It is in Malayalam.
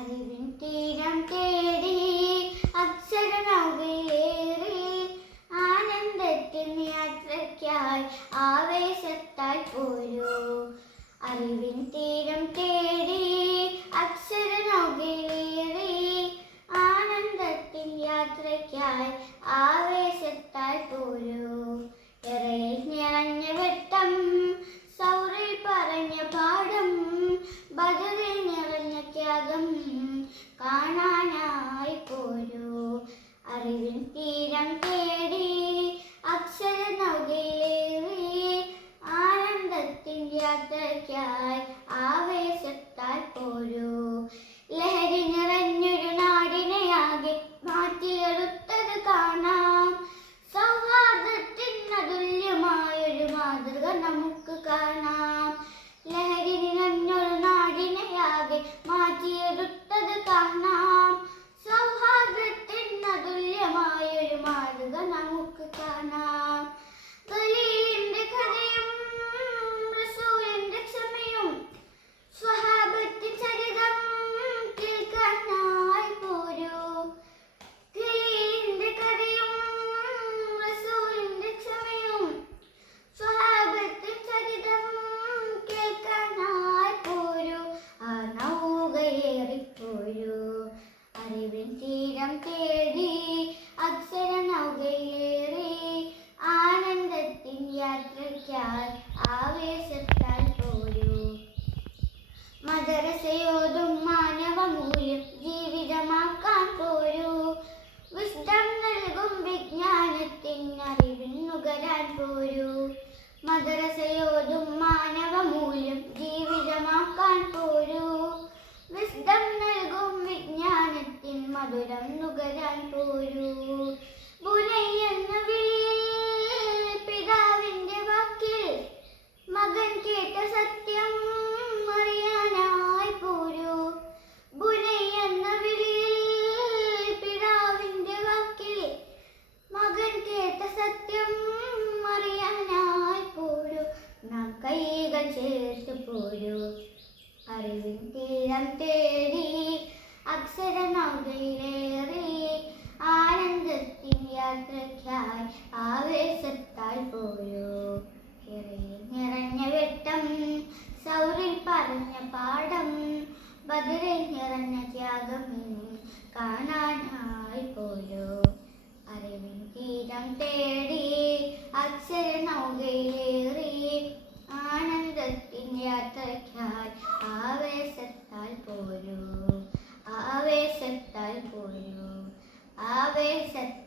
അറിവിൻ തീരം തേടി അക്ഷരനൗകയേറി ആനന്ദത്തിൻ യാത്രയ്ക്കായി ആവേശത്താൽ പോരൂ. അറിവിൻ തീരം തേടി അക്ഷരനൗകയേറി ആനന്ദത്തിൻ യാത്രയ്ക്കായി ആവേശത്താൽ പോരൂ. എറയിൽ നിറഞ്ഞ വെട്ടം, സൗറിൽ പറഞ്ഞ പാഠം, ബദറിൽ നിറഞ്ഞ ത്യാഗം കാണാനായി പോരൂ. അറിവിൻ തീരം തേടി അക്ഷരനൗകയിലേറി ആനന്ദത്തിൻ യാത്രയ്ക്കായി ആവേശത്താൽ പോരൂ. ലഹരി നിറഞ്ഞൊരു നാടിനെയാകെ മാറ്റിയെടുത്തത് കാണാം. സൗഹാർദ്ദത്തിന് അതുല്യമായൊരു മാതൃക നമുക്ക് കാണാം. ലഹരി നിറഞ്ഞൊരു നാടിനെയാകെ മാറ്റിയെടുത്തത് കാണാം. സൗഹാർദ്ദത്തിന് അതുല്യമായൊരു മാതൃക നമുക്ക് കാണാം. ഖലീലിന്റെ കഥയും റസൂലിന്റെ ക്ഷമയും സ്വഹാബത്തിൻ ചരിതം കേൾക്കാനായി പോരൂ. ഖലീലിന്റെ കഥയും റസൂലിന്റെ ക്ഷമയും സ്വഹാബത്തിൻ ചരിതം കേൾക്കാനായി പോരൂ. ആ നൗകയേറിപ്പോരൂ. അറിവിൻ തീരം തേടി അക്ഷരനൗകയിലേറി ആനന്ദത്തിൻ യാത്രയ്ക്കായി ആവേശത്താൽ പോരൂ. മദ്രസയോതും മാനവമൂല്യം ജീവിതമാക്കാൻ പോരൂ. വിസ്ഡം നൽകും വിജ്ഞാനത്തിൻ അറിവിൻ നുകരാൻ പോരൂ. മദ്രസയോതും മാനവമൂല്യം ജീവിതമാക്കാൻ പോരൂ. വിസ്ഡം നൽകും വിജ്ഞാനത്തിൻ മധുരം നുകരാൻ പോരൂ. ബുനയ്യ എന്ന വിളിയിൽ പിതാവിന്റെ വാക്കിൽ മകൻ കേട്ട സത്യം അറിയാനായി പോരൂ. ബുനയ്യ എന്ന വിളിയിൽ പിതാവിന്റെ വാക്കിൽ മകൻ കേട്ട സത്യം അറിയാനായി പോരൂ. നാം കൈകൾ ചേർത്ത് പോരൂ. അറിവിൻ തീരം തേടി അക്ഷരനൗകയിലേറി ആനന്ദത്തിൻ യാത്രയ്ക്കായി ആവേശത്താൽ പോരൂ. ഇറയിൽ നിറഞ്ഞ വെട്ടം, സൗറിൽ പറഞ്ഞ പാഠം, ബദറിൽ നിറഞ്ഞ ത്യാഗം കാണാനായി പോരൂ. അറിവിൻ തീരം തേടി അക്ഷരനൗകയിലേറി ആനന്ദത്തിൻ യാത്രയ്ക്കായി ആവേശത്താൽ പോരൂ. ആവേശത്താൽ പോരൂ. ആവേശത്താൽ